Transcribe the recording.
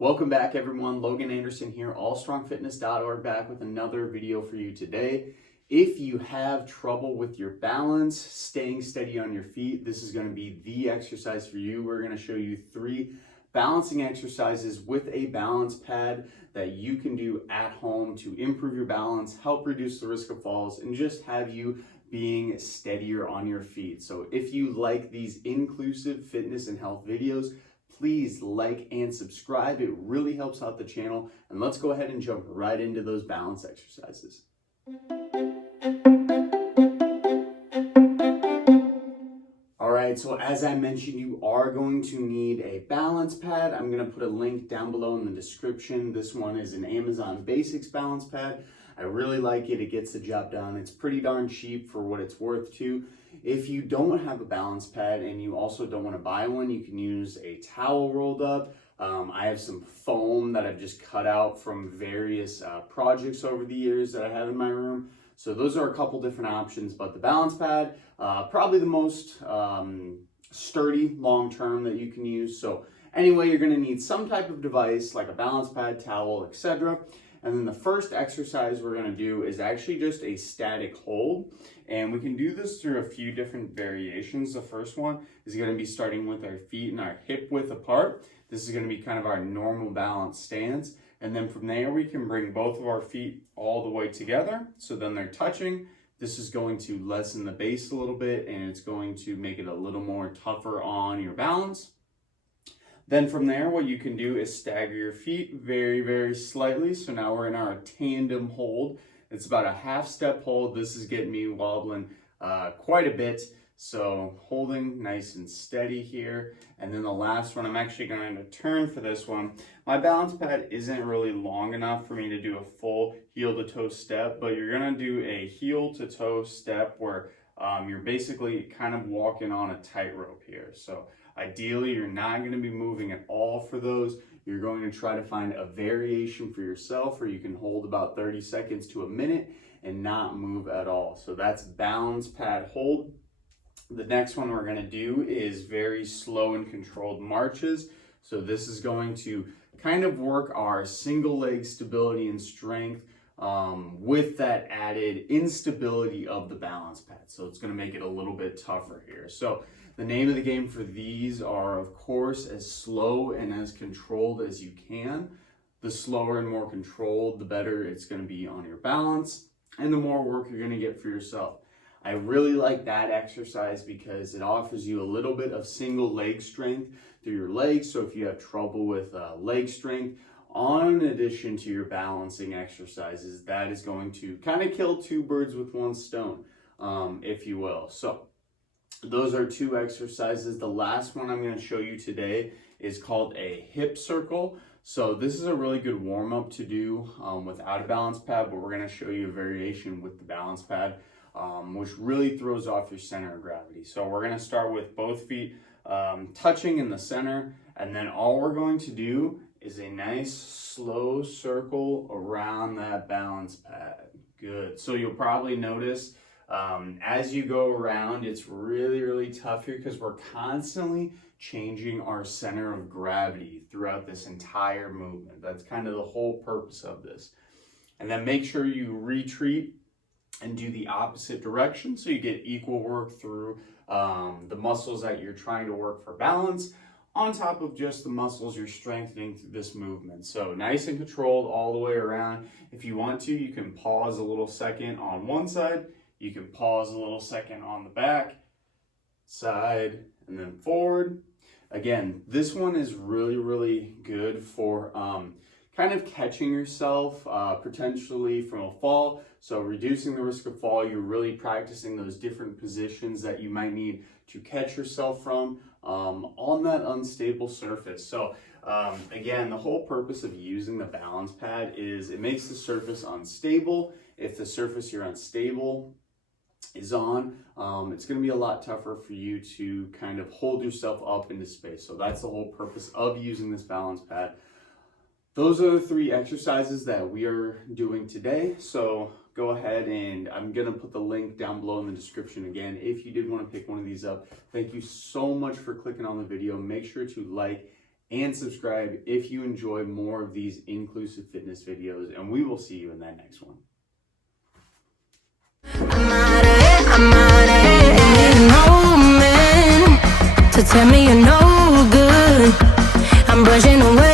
Welcome back everyone, Logan Anderson here, allstrongfitness.org, back with another video for you today. If you have trouble with your balance, staying steady on your feet, this is going to be the exercise for you. We're going to show you 3 balancing exercises with a balance pad that you can do at home to improve your balance, help reduce the risk of falls, and just have you being steadier on your feet. So if you like these inclusive fitness and health videos, please like and subscribe. It really helps out the channel. And let's go ahead and jump right into those balance exercises. All right, so as I mentioned, you are going to need a balance pad. I'm going to put a link down below in the description. This one is an Amazon Basics balance pad. I really like it. It gets the job done. It's pretty darn cheap for what it's worth too. If you don't have a balance pad and you also don't want to buy one, you can use a towel rolled up. I have some foam that I've just cut out from various projects over the years that I have in my room. So those are a couple different options, but the balance pad, probably the most sturdy long-term that you can use. So anyway, you're going to need some type of device like a balance pad, towel, etc. And then the first exercise we're going to do is actually just a static hold. And we can do this through a few different variations. The first one is going to be starting with our feet and our hip width apart. This is going to be kind of our normal balance stance. And then from there, we can bring both of our feet all the way together. So then they're touching. This is going to lessen the base a little bit, and it's going to make it a little more tougher on your balance. Then from there, what you can do is stagger your feet very, very slightly. So now we're in our tandem hold. It's about a half step hold. This is getting me wobbling quite a bit. So holding nice and steady here. And then the last one, I'm actually going to turn for this one. My balance pad isn't really long enough for me to do a full heel to toe step, but you're going to do a heel to toe step where you're basically kind of walking on a tightrope here. So ideally, you're not going to be moving at all for those. You're going to try to find a variation for yourself where you can hold about 30 seconds to a minute and not move at all. So that's balance pad hold. The next one we're going to do is very slow and controlled marches. So this is going to kind of work our single leg stability and strength with that added instability of the balance pad. So it's going to make it a little bit tougher here. So the name of the game for these are, of course, as slow and as controlled as you can. The slower and more controlled, the better it's going to be on your balance and the more work you're going to get for yourself. I really like that exercise because it offers you a little bit of single leg strength through your legs. So if you have trouble with leg strength, in addition to your balancing exercises, that is going to kind of kill 2 birds with 1 stone, if you will. So those are 2 exercises. The last one I'm going to show you today is called a hip circle. So this is a really good warm-up to do without a balance pad, but we're going to show you a variation with the balance pad, which really throws off your center of gravity. So we're going to start with both feet touching in the center, and then all we're going to do is a nice slow circle around that balance pad. Good. So you'll probably notice as you go around, it's really, really tough here because we're constantly changing our center of gravity throughout this entire movement. That's kind of the whole purpose of this. And then make sure you retreat and do the opposite direction so you get equal work through the muscles that you're trying to work for balance on top of just the muscles you're strengthening through this movement. So nice and controlled all the way around. If you want to, you can pause a little second on one side. You can pause a little second on the back, side, and then forward. Again, this one is really, really good for kind of catching yourself potentially from a fall. So reducing the risk of fall, you're really practicing those different positions that you might need to catch yourself from on that unstable surface. So again, the whole purpose of using the balance pad is it makes the surface unstable. If the surface you're unstable is on, it's going to be a lot tougher for you to kind of hold yourself up into space. So that's the whole purpose of using this balance pad. Those are the 3 exercises that we are doing today. So go ahead, and I'm going to put the link down below in the description again if you did want to pick one of these up. Thank you so much for clicking on the video. Make sure to like and subscribe if you enjoy more of these inclusive fitness videos, and we will see you in that next one. I'm out of here, no man to tell me you're no good. I'm brushing away